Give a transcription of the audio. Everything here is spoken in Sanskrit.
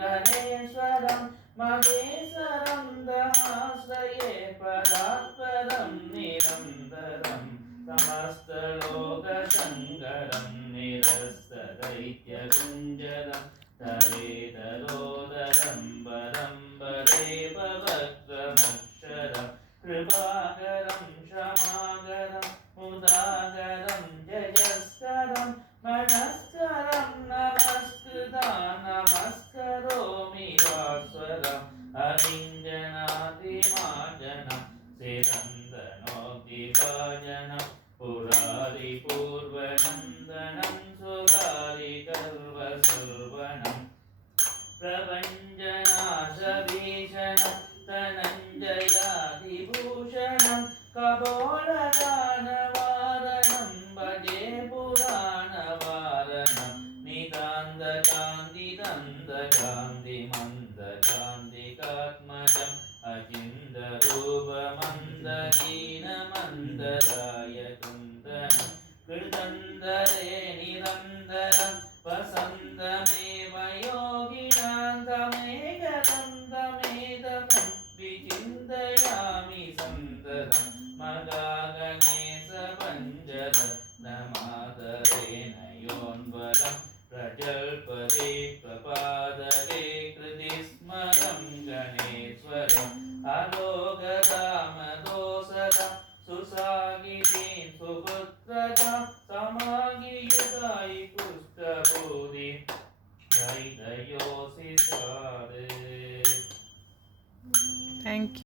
गणेश्वरं महेश्वरं दमाश्रये परात्परं निरन्तरं समस्तलोकशङ्करं निरस्तदैत्यकुञ्जरं तरेतरोदरं वरं वरेपवक्त्रमक्षरं कृपाकरं क्षमाकरं मुदाकरं जयस्करं मनस्करं नमस्कृता नमस्करोमि भास्वरम् अलिञ्जनादिमार्जनं सिरन्दनोद्दिभाजनं पुरारिपूर्वनन्दनं सुरारिकल्वसुर्वनं प्रभञ्जनाशभीषणं धनञ्जयादिभूषणं कपोलदानवारणं भजे पुराणवारणं नितान्तकान्तिदन्तकान्तिमन्दकान्तिकात्मजम् अचिन्तरूपमन्दहीनमन्दरायकुन्दनं कृतन्दरे निरन्तरं वसन्तमेव योगिनां तमेकदन्तमेतमं विचिन्तयामि सन्ततं मगागणेशपञ्चरत्नमादरेण योन्वरं प्रजल्पते